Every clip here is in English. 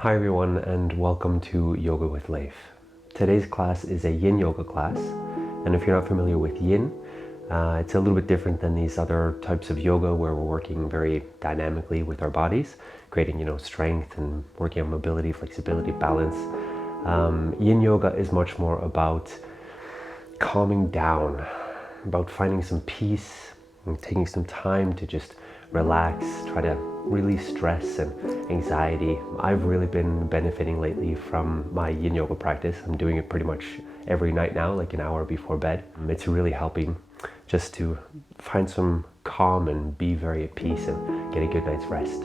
Hi everyone, and welcome to Yoga with Leif. Today's class is a yin yoga class, and if you're not familiar with yin, it's a little bit different than these other types of yoga where we're working very dynamically with our bodies, creating strength and working on mobility, flexibility, balance. Yin yoga is much more about calming down, about finding some peace and taking some time to just relax, try to release stress and anxiety. I've really been benefiting lately from my yin yoga practice. I'm doing it pretty much every night now, like an hour before bed. It's really helping just to find some calm and be very at peace and get a good night's rest.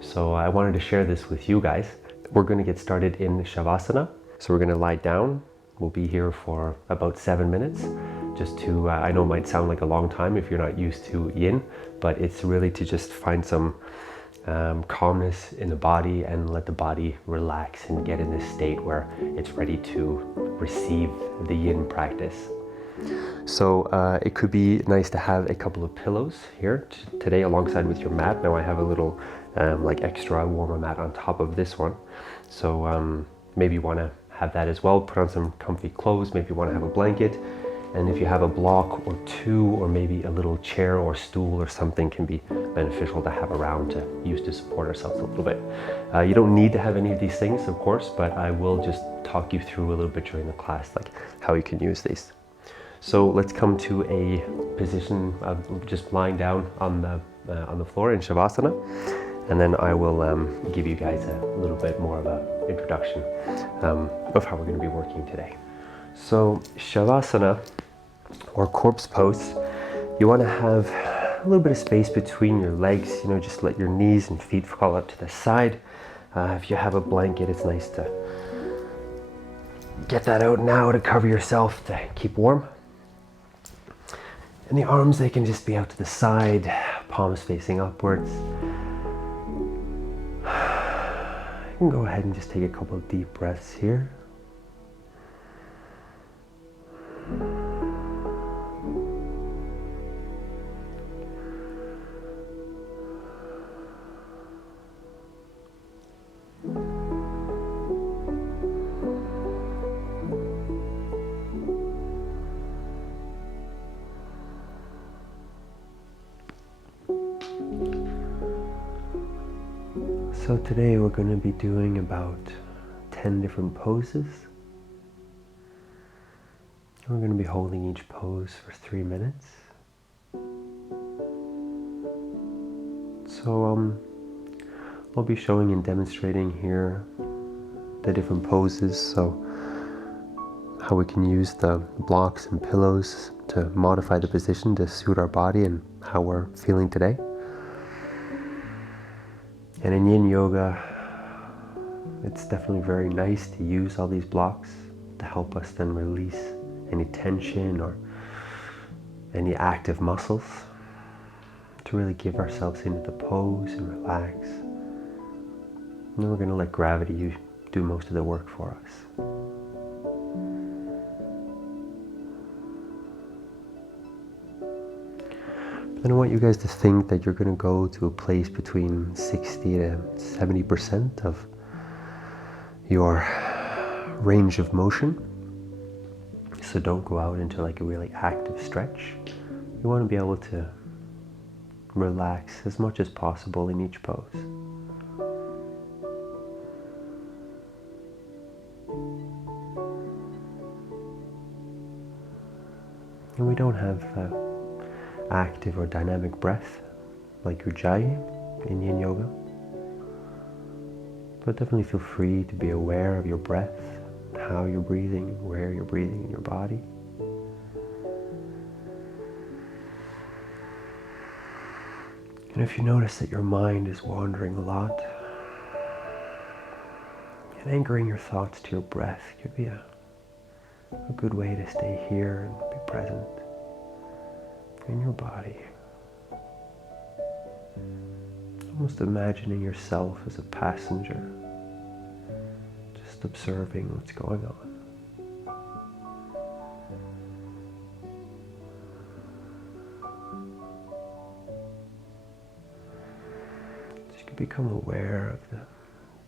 So I wanted to share this with you guys. We're going to get started in shavasana. So we're going to lie down. We'll be here for about 7 minutes. Just to, I know it might sound like a long time if you're not used to yin, but it's really to just find some calmness in the body and let the body relax and get in this state where it's ready to receive the yin practice. So it could be nice to have a couple of pillows here today alongside with your mat. Now I have a little like extra warmer mat on top of this one. So maybe you want to have that as well. Put on some comfy clothes, maybe you want to have a blanket. And if you have a block or two, or maybe a little chair or stool or something, can be beneficial to have around to use to support ourselves a little bit. You don't need to have any of these things, of course, but I will just talk you through a little bit during the class, like how you can use these. So let's come to a position of just lying down on the floor in shavasana, and then I will give you guys a little bit more of an introduction of how we're going to be working today. So shavasana, or corpse pose, you want to have a little bit of space between your legs, just let your knees and feet fall out to the side. If you have a blanket, it's nice to get that out now to cover yourself, to keep warm. And the arms, they can just be out to the side, palms facing upwards. You can go ahead and just take a couple of deep breaths here. So today we're going to be doing about 10 different poses. We're going to be holding each pose for 3 minutes. So I'll be showing and demonstrating here the different poses, so how we can use the blocks and pillows to modify the position to suit our body and how we're feeling today. And in yin yoga, it's definitely very nice to use all these blocks to help us then release any tension or any active muscles, to really give ourselves into the pose and relax. And then we're going to let gravity do most of the work for us. Then I want you guys to think that you're going to go to a place between 60 to 70% of your range of motion. So don't go out into like a really active stretch. You want to be able to relax as much as possible in each pose. And we don't have active or dynamic breath like Ujjayi in yin yoga, but definitely feel free to be aware of your breath, how you're breathing, where you're breathing in your body. And if you notice that your mind is wandering a lot, and anchoring your thoughts to your breath could be a good way to stay here and be present in your body. Almost imagining yourself as a passenger, just observing what's going on. Just become aware of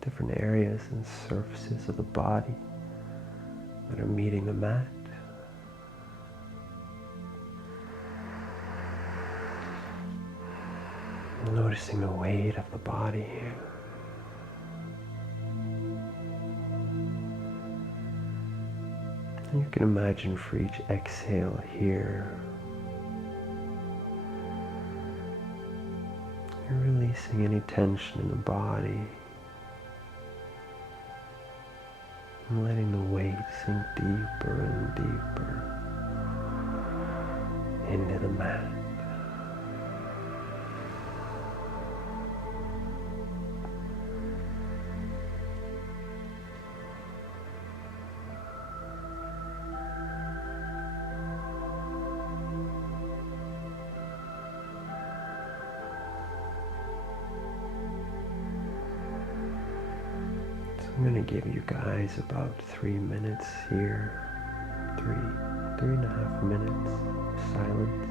the different areas and surfaces of the body that are meeting the mat. Noticing the weight of the body. And you can imagine for each exhale here, you're releasing any tension in the body and letting the weight sink deeper and deeper into the mat. I'm going to give you guys about 3 minutes here, 3.5 minutes of silence.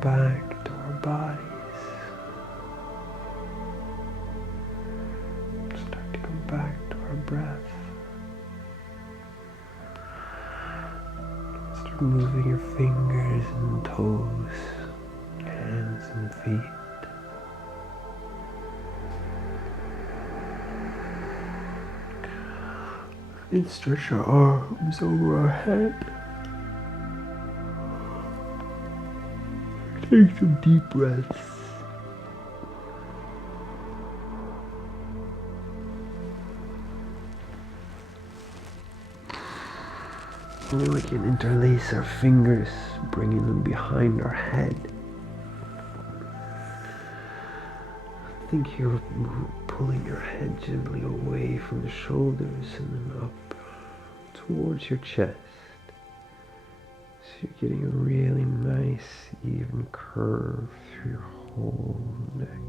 Back to our bodies. Start to come back to our breath. Start moving your fingers and toes. and feet. And stretch our arms over our head. Take some deep breaths. And then we can interlace our fingers, bringing them behind our head. Think you're pulling your head gently away from the shoulders and then up towards your chest. So you're getting a really nice, even curve through your whole neck.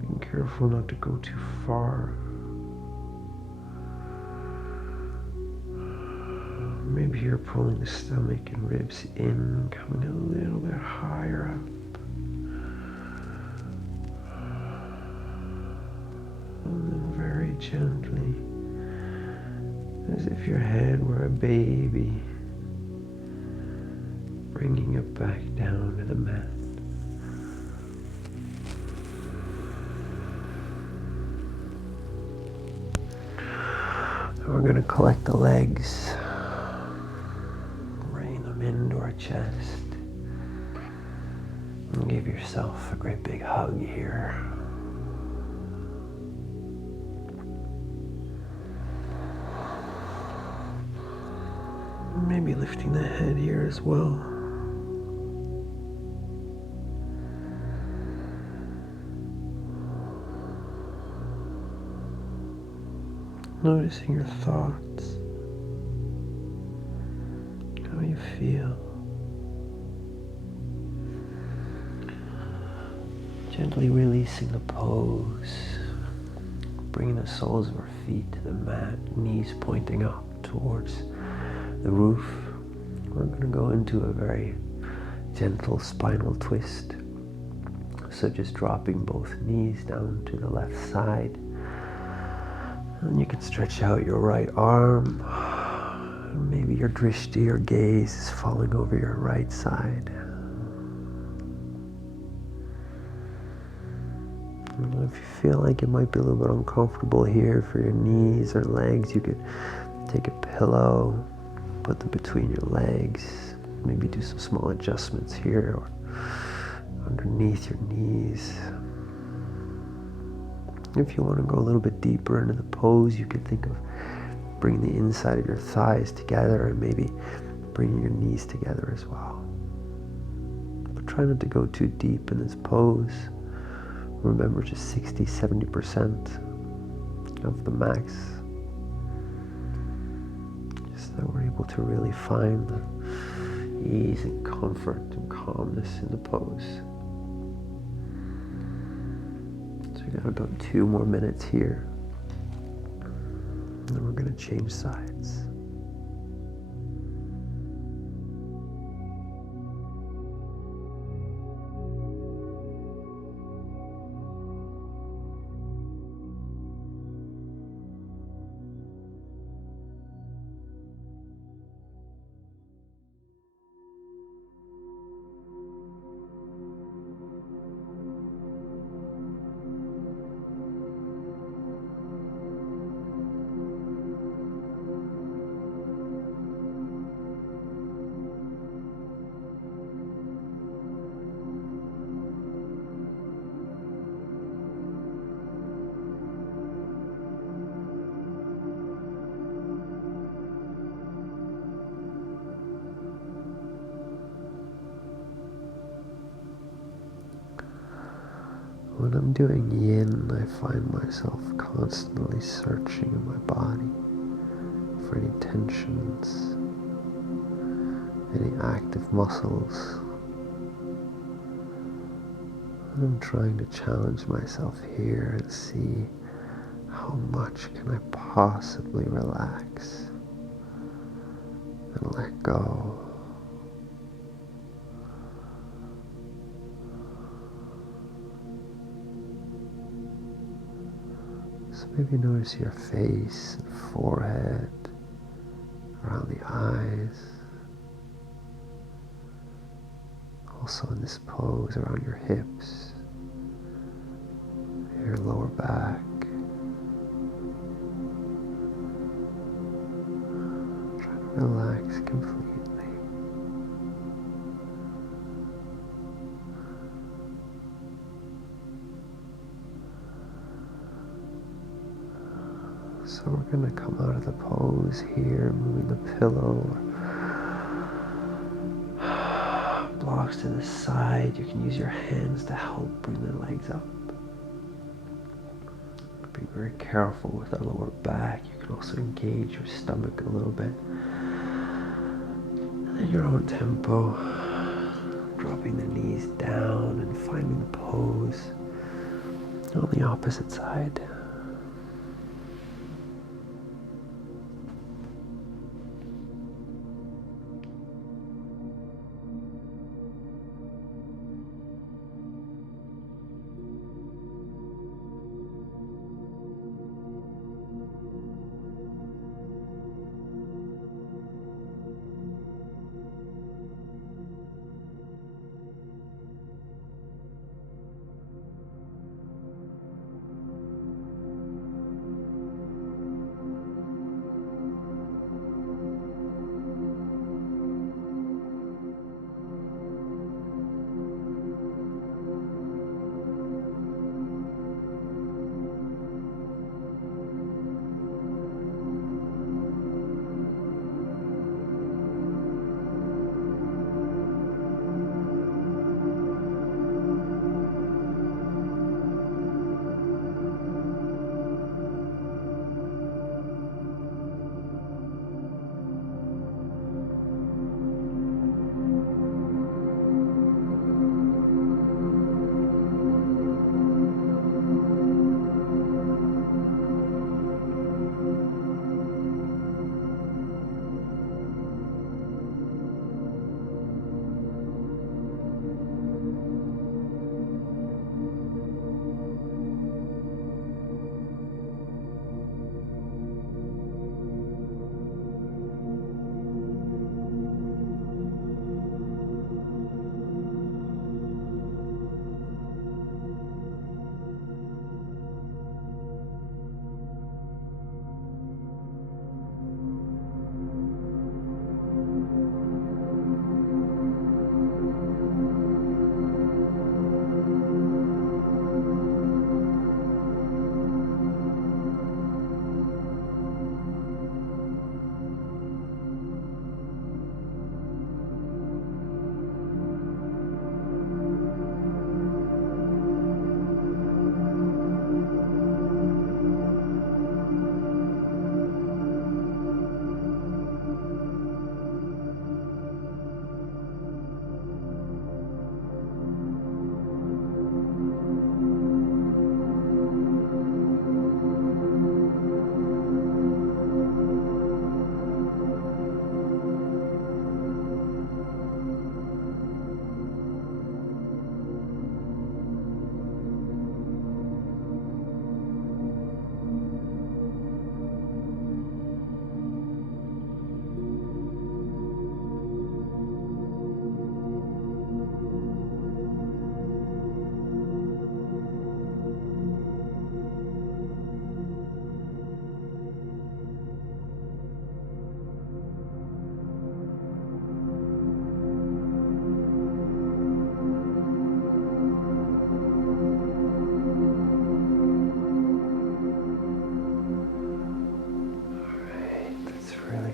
Being careful not to go too far. Maybe you're pulling the stomach and ribs in, coming a little bit higher up. And then very gently, as if your head were a baby, bringing it back down to the mat. And we're going to collect the legs. Into our chest and give yourself a great big hug here. Maybe lifting the head here as well. Noticing your thoughts. How you feel. Gently releasing the pose, bringing the soles of our feet to the mat, knees pointing up towards the roof. We're going to go into a very gentle spinal twist. So just dropping both knees down to the left side. And you can stretch out your right arm. Maybe your drishti or gaze is falling over your right side. And if you feel like it might be a little bit uncomfortable here for your knees or legs, you could take a pillow, put them between your legs, maybe do some small adjustments here or underneath your knees. If you want to go a little bit deeper into the pose, you could think of bringing the inside of your thighs together and maybe bringing your knees together as well. But try not to go too deep in this pose. Remember, just 60-70% of the max. Just that we're able to really find the ease and comfort and calmness in the pose. So we got about 2 more minutes here. And then we're going to change sides. When I'm doing yin, I find myself constantly searching in my body for any tensions, any active muscles. And I'm trying to challenge myself here and see how much can I possibly relax and let go. So maybe notice your face and forehead, around the eyes, Also in this pose around your hips, your lower back. Try to relax completely. So we're going to come out of the pose here, moving the pillow, blocks to the side. You can use your hands to help bring the legs up. Be very careful with our lower back. You can also engage your stomach a little bit. And at your own tempo, dropping the knees down and finding the pose on the opposite side.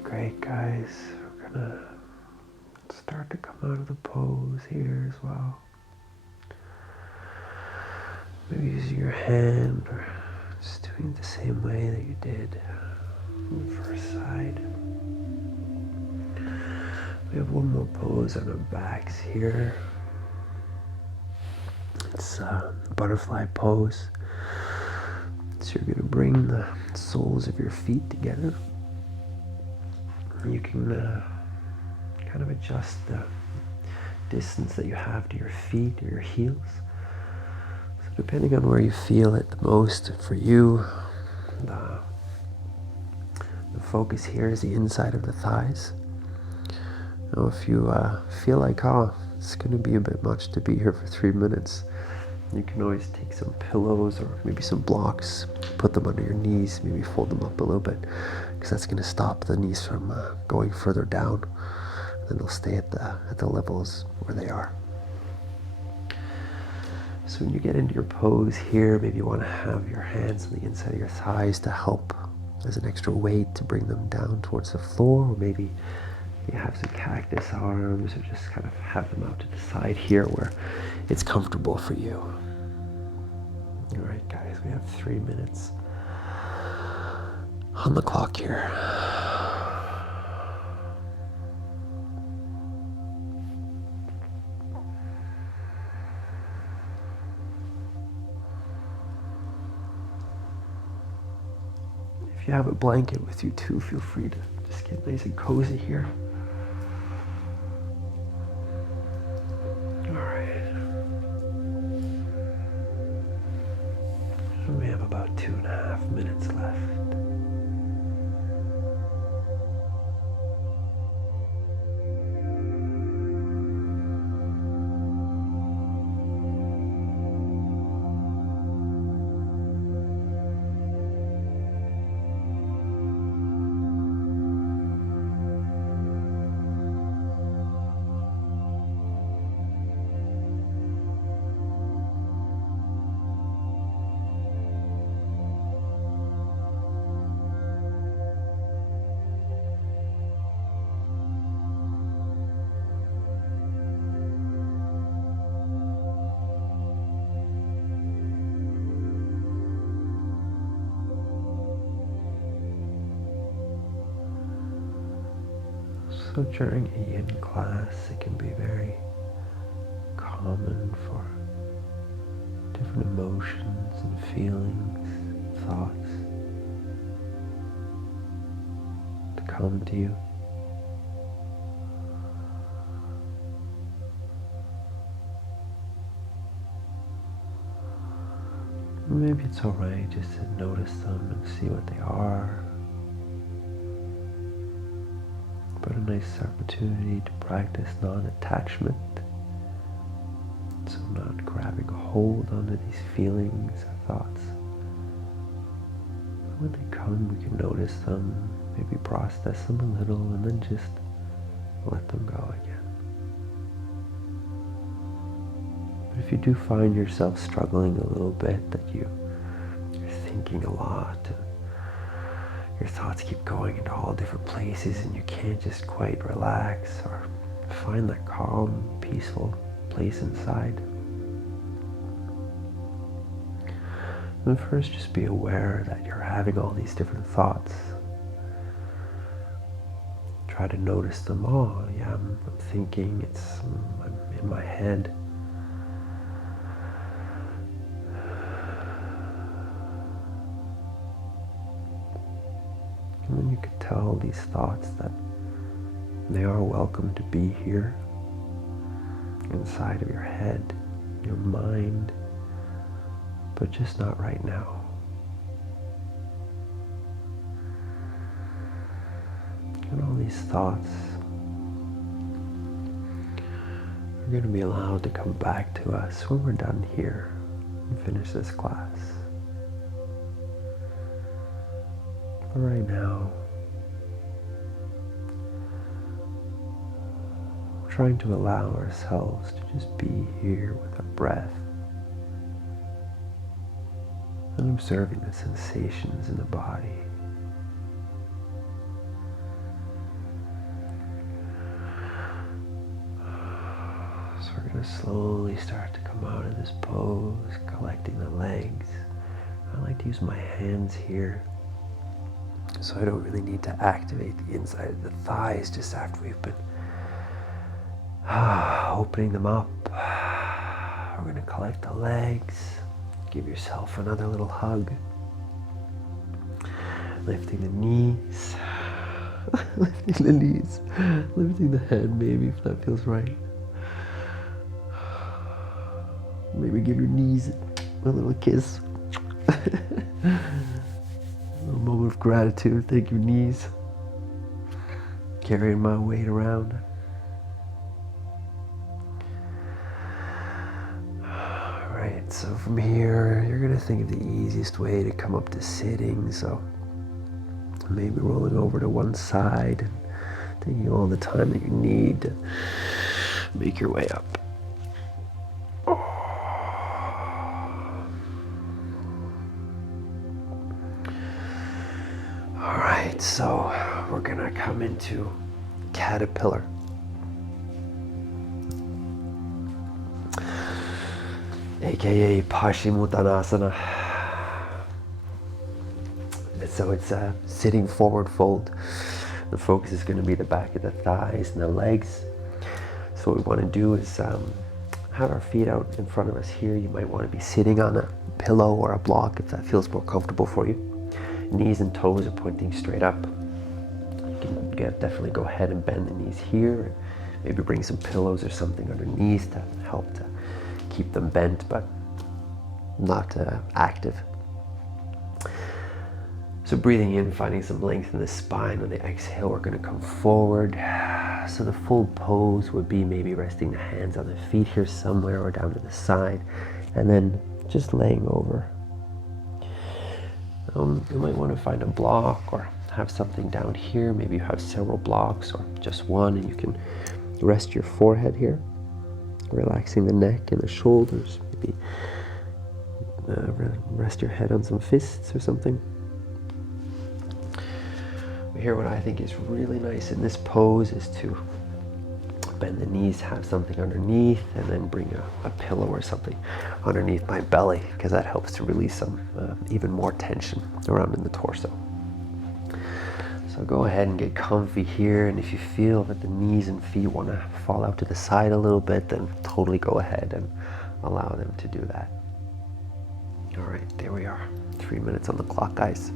Great, guys. We're gonna start to come out of the pose here as well. Maybe using your hand or just doing it the same way that you did on the first side. We have one more pose on our backs here. It's a butterfly pose. So you're gonna bring the soles of your feet together. You can kind of adjust the distance that you have to your feet or your heels. So depending on where you feel it the most for you, the focus here is the inside of the thighs. Now if you feel like, it's going to be a bit much to be here for 3 minutes. You can always take some pillows or maybe some blocks, put them under your knees, maybe fold them up a little bit, because that's going to stop the knees from going further down. Then they'll stay at the levels where they are. So when you get into your pose here, maybe you want to have your hands on the inside of your thighs to help as an extra weight to bring them down towards the floor, or maybe you have some cactus arms, or just kind of have them out to the side here where it's comfortable for you. All right, guys, we have 3 minutes on the clock here. If you have a blanket with you too, feel free to just get nice and cozy here. All right. We have about 2.5 minutes left. So during a yin class, it can be very common for different emotions and feelings, thoughts to come to you. Maybe it's alright just to notice them and see what they are. But a nice opportunity to practice non-attachment. So not grabbing a hold onto these feelings or thoughts. When they come, we can notice them, maybe process them a little, and then just let them go again. But if you do find yourself struggling a little bit, that you're thinking a lot, your thoughts keep going into all different places and you can't just quite relax or find that calm, peaceful place inside. And first, just be aware that you're having all these different thoughts. Try to notice them. Oh, yeah, I'm thinking, I'm in my head. And then you could tell these thoughts that they are welcome to be here, inside of your head, your mind, but just not right now. And all these thoughts are going to be allowed to come back to us when we're done here and finish this class. But right now, we're trying to allow ourselves to just be here with our breath and observing the sensations in the body. So we're going to slowly start to come out of this pose, collecting the legs. I like to use my hands here, so I don't really need to activate the inside of the thighs just after we've been opening them up. We're going to collect the legs. Give yourself another little hug. Lifting the knees. Lifting the knees. Lifting the head maybe if that feels right. Maybe give your knees a little kiss. A moment of gratitude. Thank you, knees. Carrying my weight around. So from here, you're gonna think of the easiest way to come up to sitting. So maybe rolling over to one side and taking all the time that you need to make your way up. All right, so we're gonna come into caterpillar. AKA Paschimottanasana. So it's a sitting forward fold. The focus is going to be the back of the thighs and the legs. So what we want to do is have our feet out in front of us here. You might want to be sitting on a pillow or a block if that feels more comfortable for you. Knees and toes are pointing straight up. You can definitely go ahead and bend the knees here, and maybe bring some pillows or something underneath to help to keep them bent but not active. So breathing in, finding some length in the spine. On the exhale, we're going to come forward. So the full pose would be maybe resting the hands on the feet here somewhere or down to the side, and then just laying over. You might want to find a block or have something down here. Maybe you have several blocks or just one, and you can rest your forehead here, relaxing the neck and the shoulders. Maybe rest your head on some fists or something. Here, what I think is really nice in this pose is to bend the knees, have something underneath, and then bring a pillow or something underneath my belly, because that helps to release some even more tension around in the torso. So go ahead and get comfy here, and if you feel that the knees and feet want to fall out to the side a little bit, then totally go ahead and allow them to do that. All right, there we are. 3 minutes on the clock, guys.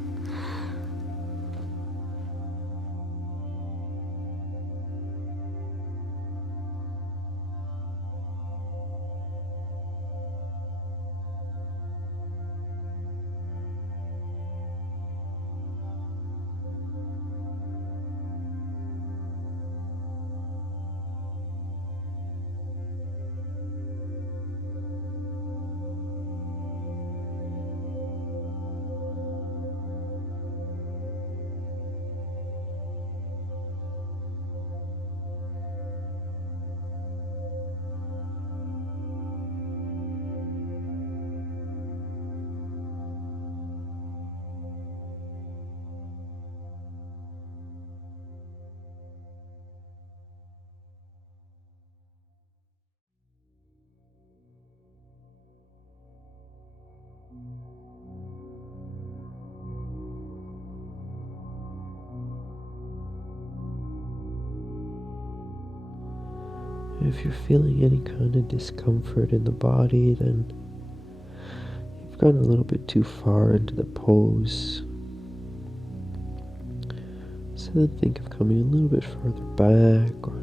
If you're feeling any kind of discomfort in the body, then you've gone a little bit too far into the pose. So then think of coming a little bit further back, or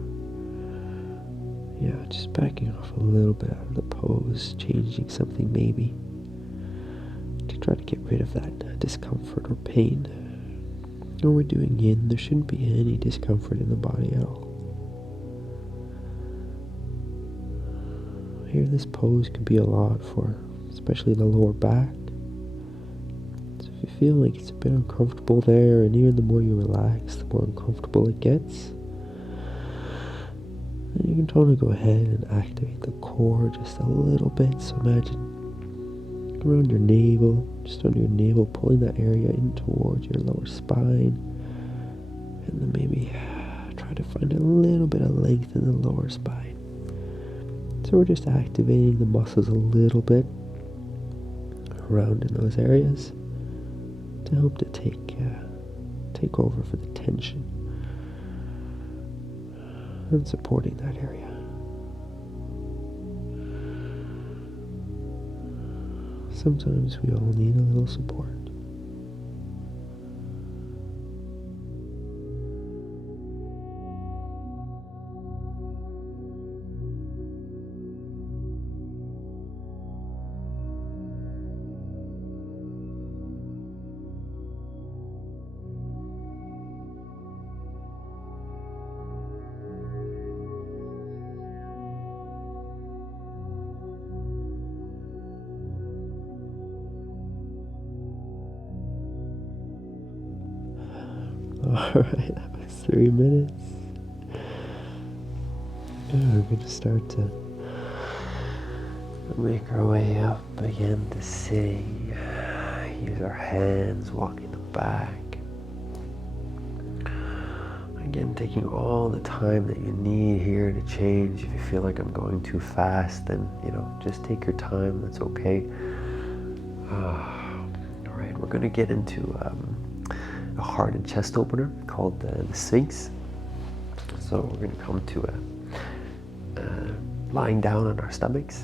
just backing off a little bit out of the pose, changing something maybe to try to get rid of that discomfort or pain. When we're doing yin, there shouldn't be any discomfort in the body at all. Here, this pose can be a lot for especially the lower back. So if you feel like it's a bit uncomfortable there, and even the more you relax, the more uncomfortable it gets, then you can totally go ahead and activate the core just a little bit. So imagine around your navel, just under your navel, pulling that area in towards your lower spine, and then maybe try to find a little bit of length in the lower spine. So we're just activating the muscles a little bit around in those areas to help to take over for the tension and supporting that area. Sometimes we all need a little support. Alright, that was 3 minutes. Yeah, we're going to start to make our way up again to sitting. Use our hands, walking the back. Again, taking all the time that you need here to change. If you feel like I'm going too fast, then, just take your time. That's okay. All right, we're going to get into a heart and chest opener called the Sphinx. So we're going to come to lying down on our stomachs.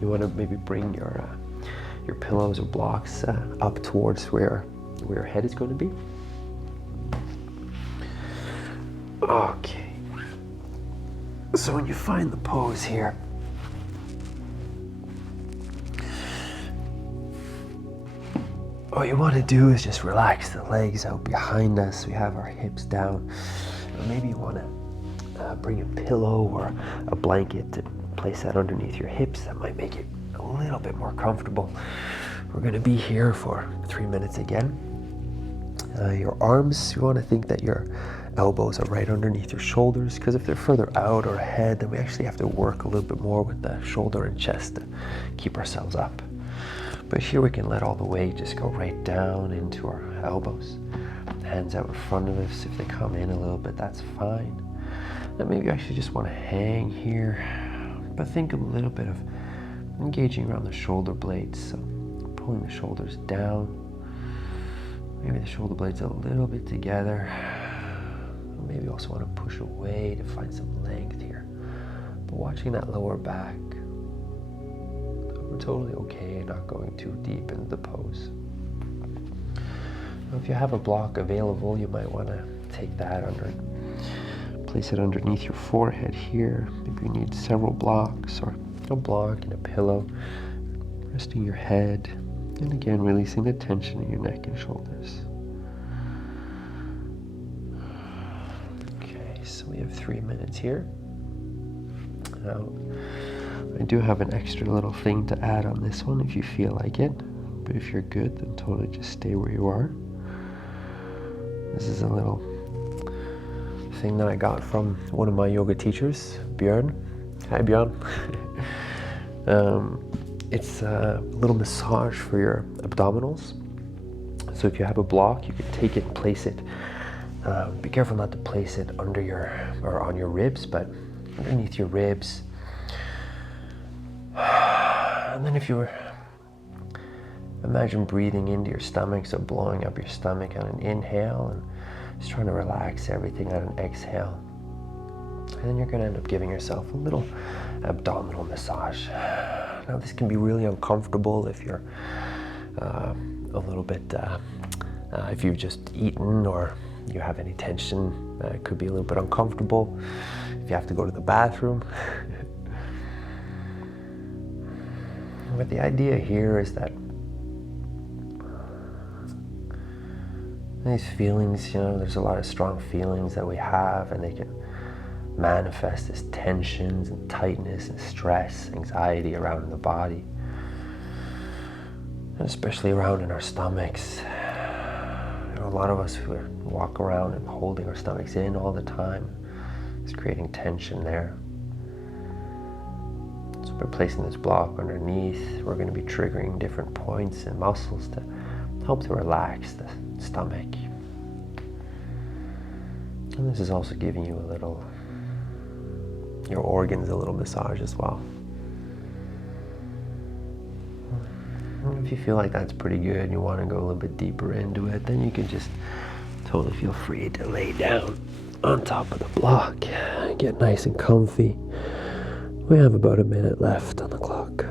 You want to maybe bring your pillows or blocks up towards where your head is going to be. Okay. So when you find the pose here, what you want to do is just relax the legs out behind us. We have our hips down. Maybe you want to bring a pillow or a blanket to place that underneath your hips. That might make it a little bit more comfortable. We're going to be here for 3 minutes again. Your arms, you want to think that your elbows are right underneath your shoulders, because if they're further out or ahead, then we actually have to work a little bit more with the shoulder and chest to keep ourselves up. But here we can let all the weight just go right down into our elbows. Hands out in front of us. If they come in a little bit, that's fine. And maybe you actually just want to hang here, but think a little bit of engaging around the shoulder blades. So pulling the shoulders down. Maybe the shoulder blades a little bit together. Maybe you also want to push away to find some length here. But watching that lower back, we're totally okay, not going too deep into the pose. Now, if you have a block available, you might want to take that place it underneath your forehead here. Maybe you need several blocks or a block and a pillow. Resting your head, and again releasing the tension in your neck and shoulders. So we have 3 minutes here. Now, I do have an extra little thing to add on this one if you feel like it. But if you're good, then totally just stay where you are. This is a little thing that I got from one of my yoga teachers, Björn. Hi, Björn. It's a little massage for your abdominals. So if you have a block, you can take it and place it. Be careful not to place it under or on your ribs, but underneath your ribs. And then if you imagine breathing into your stomach, so blowing up your stomach on an inhale and just trying to relax everything on an exhale. And then you're going to end up giving yourself a little abdominal massage. Now this can be really uncomfortable if you're a little bit, if you've just eaten or you have any tension, it could be a little bit uncomfortable. If you have to go to the bathroom. But the idea here is that these feelings, there's a lot of strong feelings that we have, and they can manifest as tensions and tightness and stress, anxiety around the body, and especially around in our stomachs. A lot of us who walk around and holding our stomachs in all the time. It's creating tension there. So by placing this block underneath, we're going to be triggering different points and muscles to help to relax the stomach. And this is also giving you your organs a little massage as well. And if you feel like that's pretty good and you want to go a little bit deeper into it, then you can just totally feel free to lay down on top of the block. Get nice and comfy. We have about a minute left on the clock.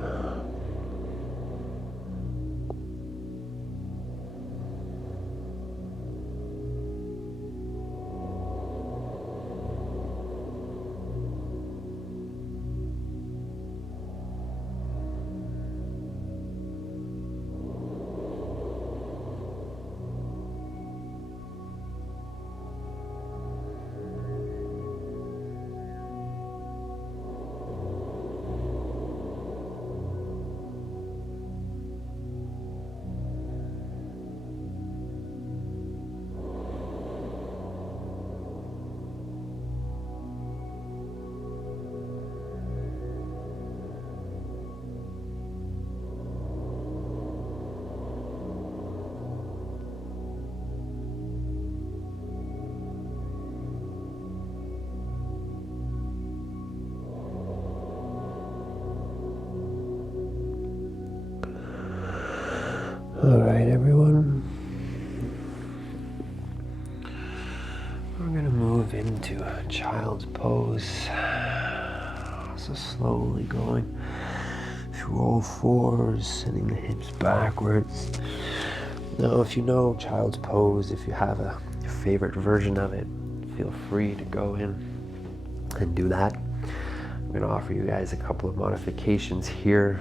We're going to move into child's pose. So slowly going through all fours, sending the hips backwards. Now, if you know child's pose, if you have a favorite version of it, feel free to go in and do that. I'm going to offer you guys a couple of modifications here.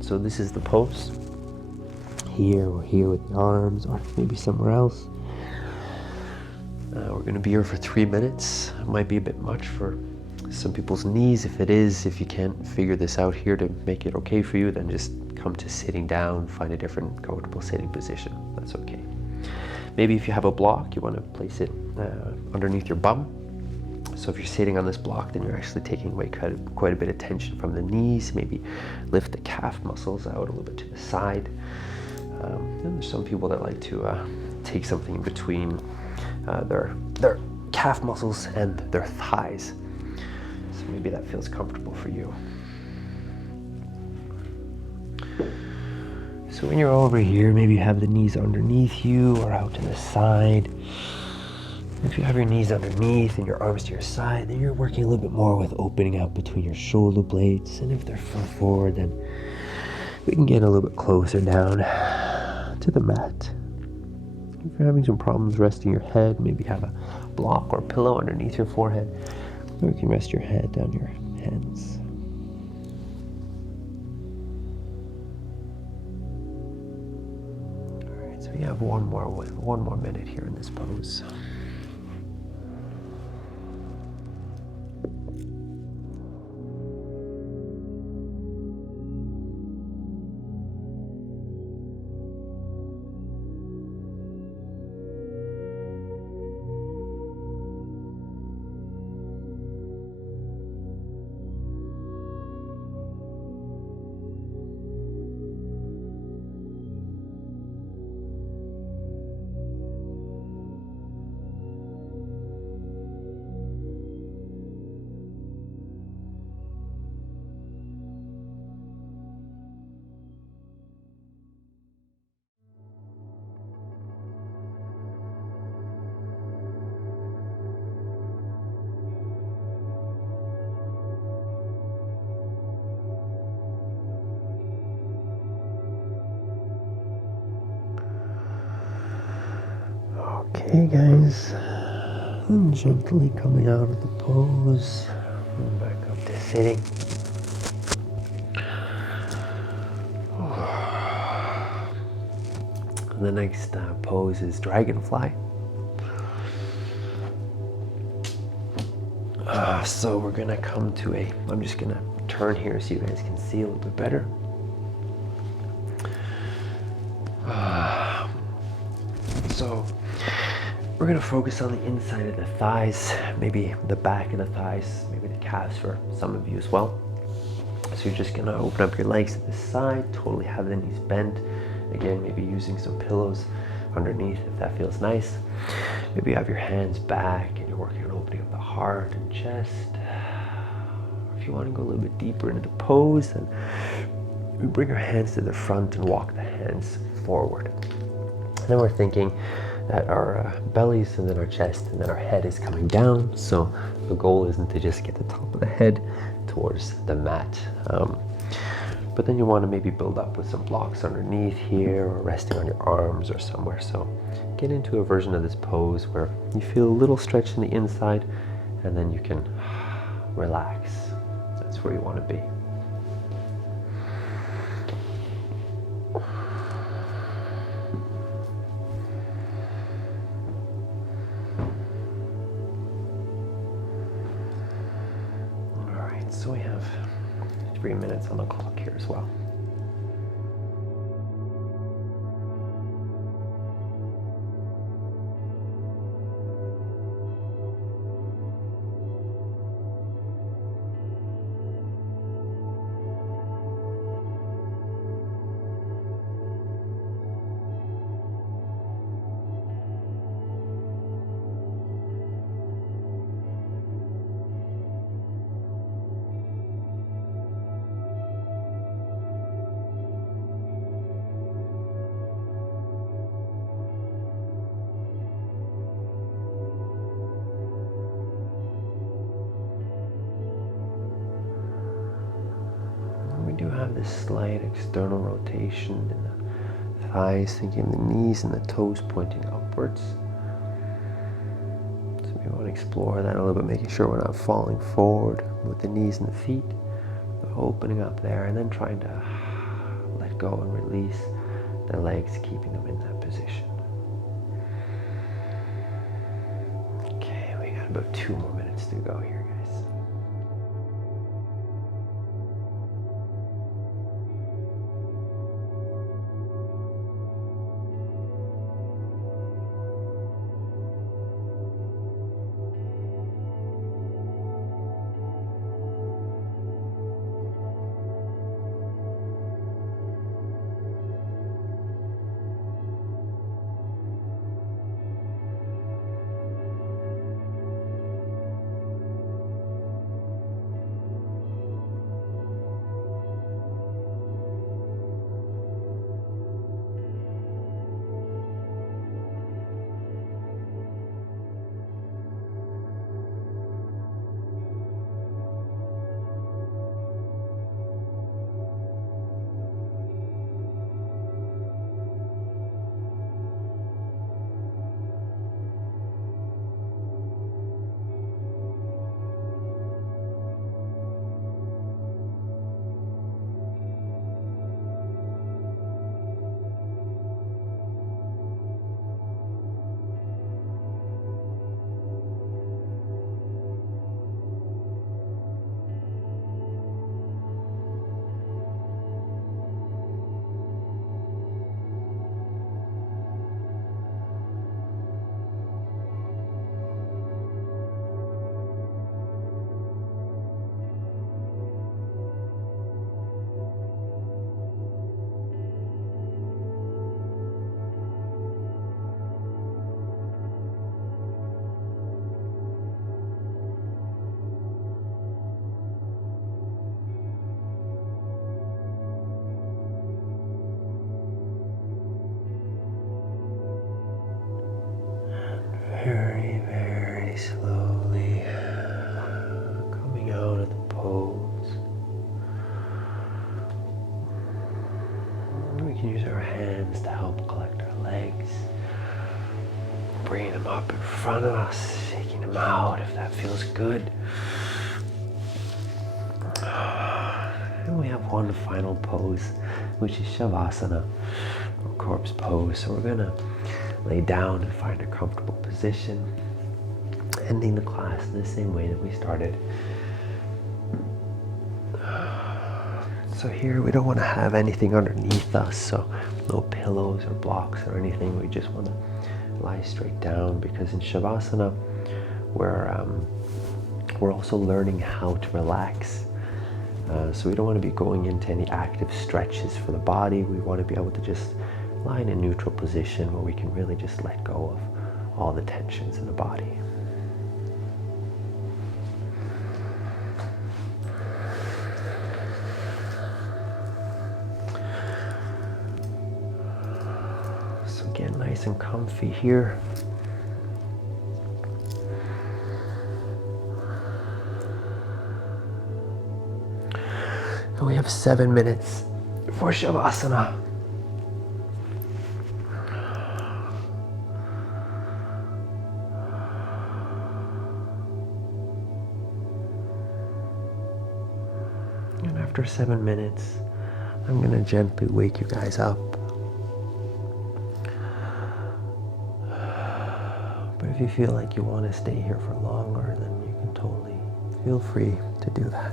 So this is the pose. Here or here with the arms, or maybe somewhere else. We're going to be here for 3 minutes. It might be a bit much for some people's knees. If you can't figure this out here to make it okay for you, then just come to sitting down, find a different comfortable sitting position. That's okay. Maybe if you have a block, you want to place it underneath your bum. So if you're sitting on this block, then you're actually taking away quite a bit of tension from the knees. Maybe lift the calf muscles out a little bit to the side. And there's some people that like to take something in between their calf muscles and their thighs. So maybe that feels comfortable for you. So when you're over here, maybe you have the knees underneath you or out to the side. If you have your knees underneath and your arms to your side, then you're working a little bit more with opening out between your shoulder blades. And if they're forward, then we can get a little bit closer down to the mat. If you're having some problems resting your head, maybe have a block or pillow underneath your forehead, or you can rest your head on your hands. All right, so we have one more minute here in this pose. Okay guys, and gently coming out of the pose, and back up to sitting. The next pose is Dragonfly. So we're gonna come to I'm just gonna turn here so you guys can see a little bit better. So we're going to focus on the inside of the thighs, maybe the back of the thighs, maybe the calves for some of you as well. So you're just going to open up your legs to the side, totally have the knees bent. Again, maybe using some pillows underneath if that feels nice. Maybe you have your hands back and you're working on opening up the heart and chest. If you want to go a little bit deeper into the pose, then we bring our hands to the front and walk the hands forward. And then we're thinking that our bellies and then our chest and then our head is coming down. So the goal isn't to just get the top of the head towards the mat. But then you want to maybe build up with some blocks underneath here or resting on your arms or somewhere. So get into a version of this pose where you feel a little stretch in the inside and then you can relax. That's where you want to be. So we have 3 minutes on the clock here as well. have this slight external rotation in the thighs, thinking of the knees and the toes pointing upwards. So we want to explore that a little bit, making sure we're not falling forward with the knees and the feet, but opening up there, and then trying to let go and release the legs, keeping them in that position. Okay, we got about 2 more minutes to go here, guys. Very, very slowly coming out of the pose. We can use our hands to help collect our legs, bringing them up in front of us, shaking them out if that feels good. And we have one final pose, which is shavasana, or corpse pose. So we're gonna lay down and find a comfortable position, ending the class in the same way that we started. So here we don't want to have anything underneath us, so no pillows or blocks or anything. We just want to lie straight down, because in shavasana we're also learning how to relax. So we don't want to be going into any active stretches for the body. We want to be able to just lie in a neutral position where we can really just let go of all the tensions in the body. So get nice and comfy here. And we have 7 minutes for shavasana. After 7 minutes, I'm going to gently wake you guys up. But if you feel like you want to stay here for longer, then you can totally feel free to do that.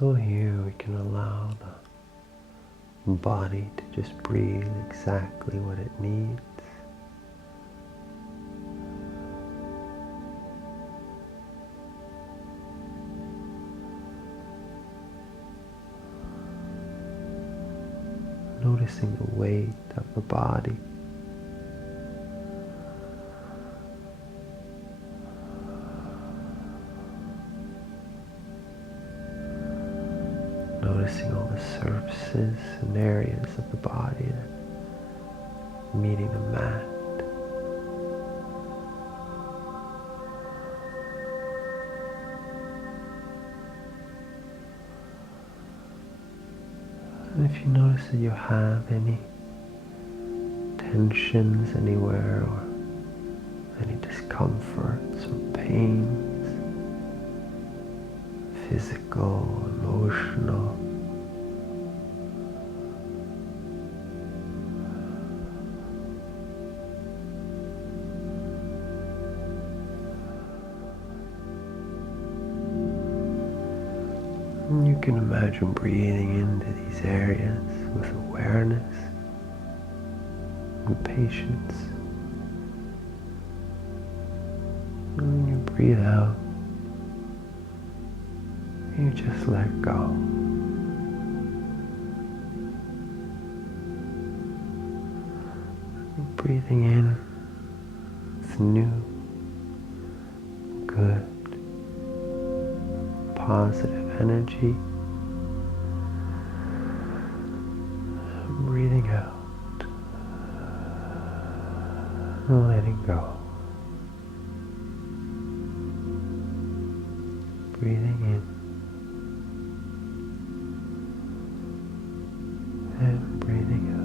So here we can allow the body to just breathe exactly what it needs. Noticing the weight of the body. Noticing all the surfaces and areas of the body that meeting the mat. And if you notice that you have any tensions anywhere or any discomforts or pains, physical, emotional, and you can imagine breathing into these areas with awareness and patience. And when you breathe out, you just let go. Breathing in, it's new, good, positive energy. Breathing out, and letting go. Breathing in. And breathing out.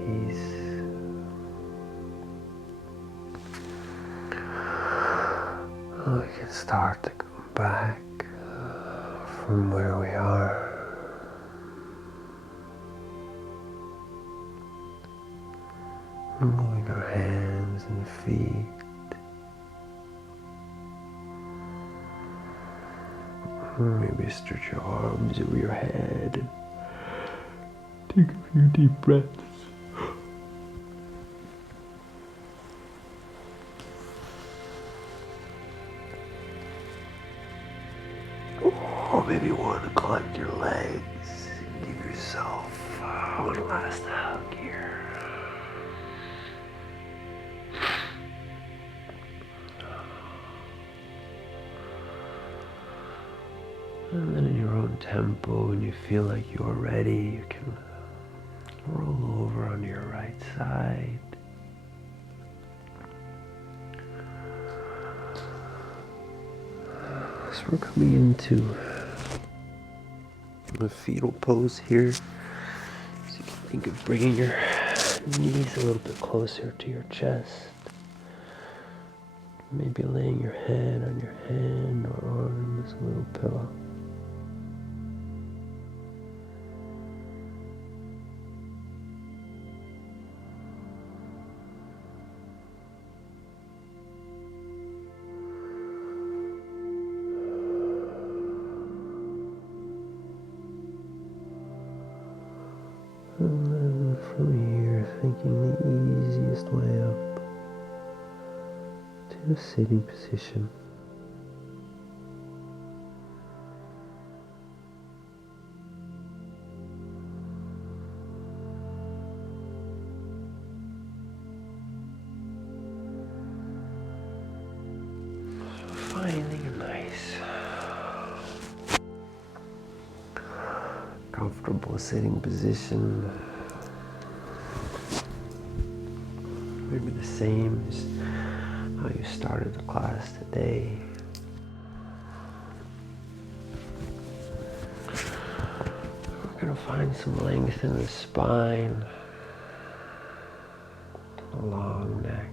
yogis. We can start to go back from where we are. Moving our hands and feet. Maybe stretch your arms over your head and take a few deep breaths. Or maybe you want to collect your legs and give yourself one last hug here. And then in your own tempo, when you feel like you are ready, you can roll over onto your right side. So we're coming into a fetal pose here. So you can think of bringing your knees a little bit closer to your chest. Maybe laying your head on your hand or arm as a little pillow. And then from here, thinking the easiest way up to a sitting position. So finding a nice, comfortable sitting position. Maybe the same as how you started the class today. We're going to find some length in the spine, a long neck.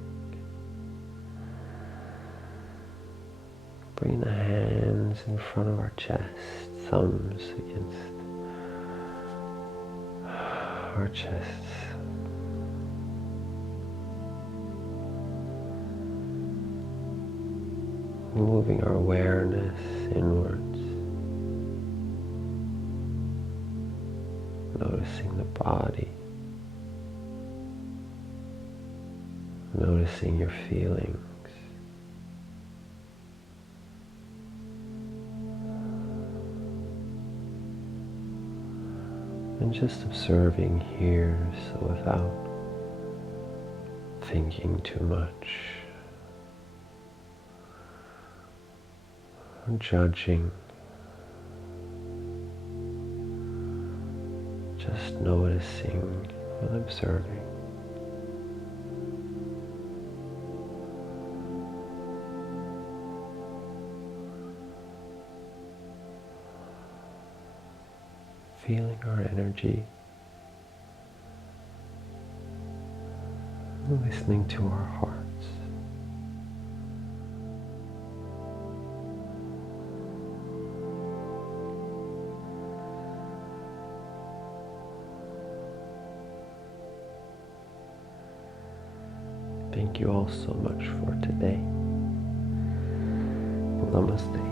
Bring the hands in front of our chest, thumbs against our chests. Moving our awareness inwards, noticing the body, noticing your feelings. And just observing here, so without thinking too much, or judging, just noticing and observing. Feeling our energy, listening to our hearts. Thank you all so much for today. Namaste.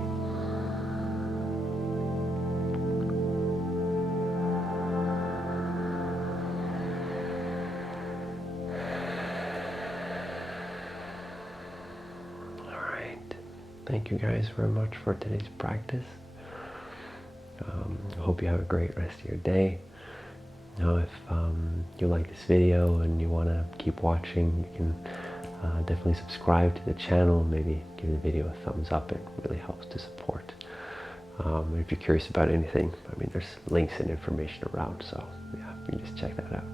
Thank you guys very much for today's practice. I hope you have a great rest of your day. Now, if you like this video and you want to keep watching, you can definitely subscribe to the channel. Maybe give the video a thumbs up. It really helps to support. If you're curious about anything, I mean, there's links and information around. So yeah, you can just check that out.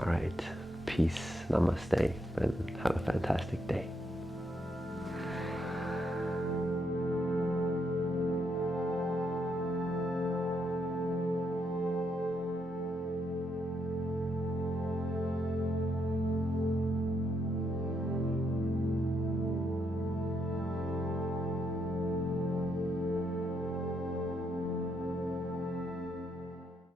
All right, peace, namaste, and have a fantastic day.